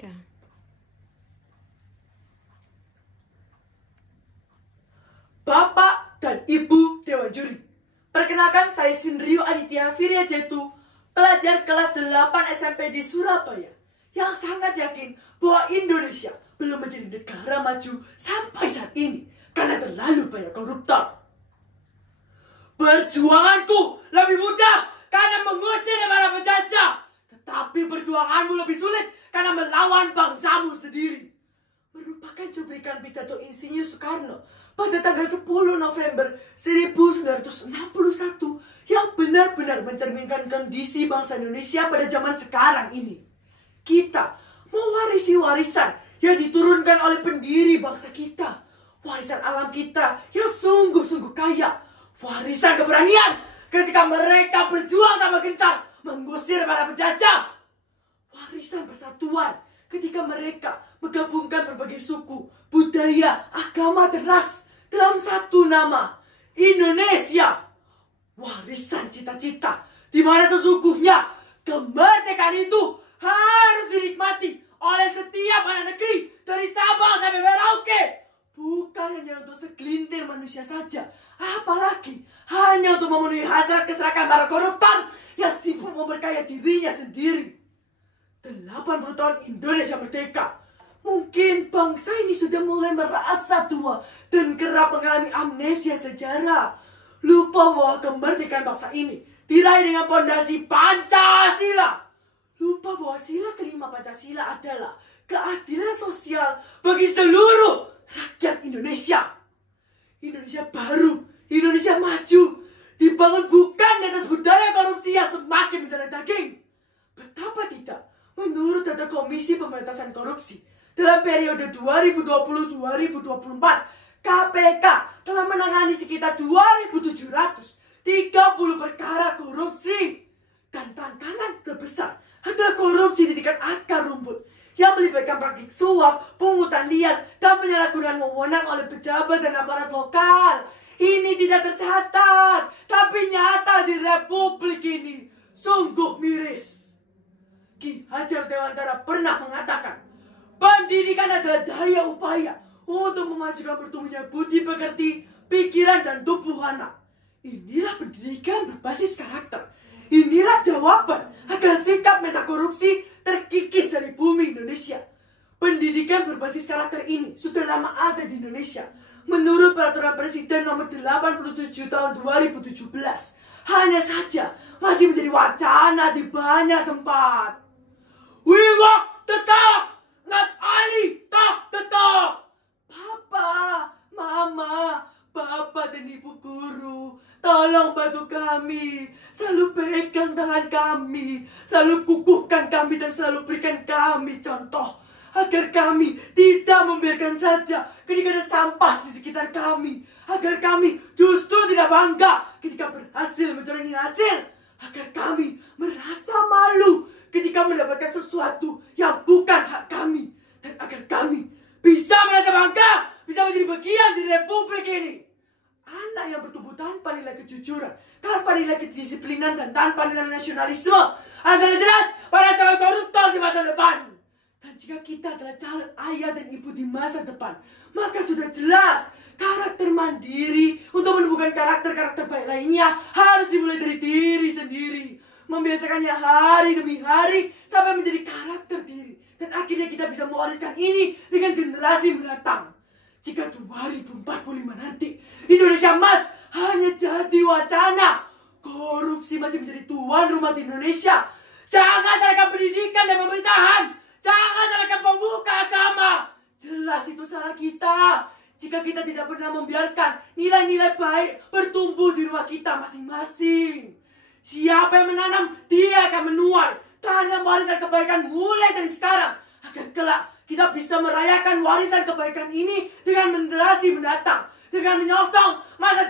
Merdeka. Bapak dan Ibu Dewan Juri, perkenalkan saya Shinryu Aditya Viryajaitu, pelajar kelas 8 SMP di Surabaya, yang sangat yakin bahwa Indonesia belum menjadi negara maju sampai saat ini karena terlalu banyak koruptor. Perjuanganku lebih mudah karena mengusir para penjajah, tetapi perjuanganmu lebih sulit karena melawan bangsamu sendiri. Merupakan cuplikan pidato Insinyur Soekarno pada tanggal 10 November 1961 yang benar-benar mencerminkan kondisi bangsa Indonesia pada zaman sekarang ini. Kita mewarisi warisan yang diturunkan oleh pendiri bangsa kita, warisan alam kita yang sungguh-sungguh kaya, warisan keberanian ketika mereka berjuang tanpa gentar mengusir para penjajah, warisan persatuan ketika mereka menggabungkan berbagai suku, budaya, agama dan ras dalam satu nama, Indonesia. Warisan cita-cita di mana sesungguhnya kemerdekaan itu harus dinikmati oleh setiap anak negeri dari Sabang sampai Merauke, bukan hanya untuk segelintir manusia saja, apalagi hanya untuk memenuhi hasrat keserakahan para koruptor yang sibuk memperkaya dirinya sendiri. 80 tahun Indonesia merdeka, mungkin bangsa ini sudah mulai merasa tua dan kerap mengalami amnesia sejarah. Lupa bahwa kemerdekaan bangsa ini diraih dengan pondasi Pancasila. Lupa bahwa sila kelima Pancasila adalah keadilan sosial bagi seluruh rakyat Indonesia. Indonesia baru, Indonesia maju, dibangun bukan di atas budaya korupsi yang semakin mendarah daging. Betapa tidak, menurut data Komisi Pemberantasan Korupsi, dalam periode 2020-2024, KPK telah menangani sekitar 2.730 perkara korupsi. Dan tantangan terbesar adalah korupsi di tingkat akar rumput yang melibatkan praktik suap, pungutan liar, dan penyalahgunaan wewenang oleh pejabat dan aparat lokal. Ini tidak tercatat, tapi nyata di Republik ini. Sungguh miris. Ki Hajar Dewantara pernah mengatakan, pendidikan adalah daya upaya untuk memajukan pertumbuhannya budi pekerti, pikiran, dan tubuh anak. Inilah pendidikan berbasis karakter. Inilah jawaban agar sikap meta korupsi terkikis dari bumi Indonesia. Pendidikan berbasis karakter ini sudah lama ada di Indonesia. Menurut Peraturan Presiden Nomor 87 Tahun 2017, hanya saja masih menjadi wacana di banyak tempat. We walk the talk, not only talk the talk. Papa, Mama, Bapak dan Ibu Guru, tolong bantu kami. Selalu pegang tangan kami, selalu kukuhkan kami, dan selalu berikan kami contoh agar kami tidak membiarkan saja ketika ada sampah di sekitar kami, agar kami justru tidak bangga ketika berhasil mencorangi hasil, agar kami merasa malu ketika mendapatkan sesuatu yang bukan hak kami, dan agar kami bisa merasa bangga bisa menjadi bagian di Republik ini. Anak yang bertumbuh tanpa nilai kejujuran, tanpa nilai kedisiplinan, dan tanpa nilai nasionalisme adalah jelas para calon koruptor di masa depan. Dan jika kita adalah calon ayah dan ibu di masa depan, maka sudah jelas karakter mandiri untuk menumbuhkan karakter-karakter baik lainnya harus dimulai dari diri sendiri. Membiasakannya hari demi hari sampai menjadi karakter diri. Dan akhirnya kita bisa mewariskan ini dengan generasi mendatang. Jika 2045 nanti Indonesia Emas hanya jadi wacana, korupsi masih menjadi tuan rumah di Indonesia, jangan salahkan pendidikan dan pemerintahan, jangan salahkan pemuka agama. Jelas itu salah kita jika kita tidak pernah membiarkan nilai-nilai baik bertumbuh di rumah kita masing-masing. Siapa yang menanam, dia akan menuai. Tanam warisan kebaikan mulai dari sekarang, agar kelak kita bisa merayakan warisan kebaikan ini dengan generasi mendatang, dengan menyongsong masa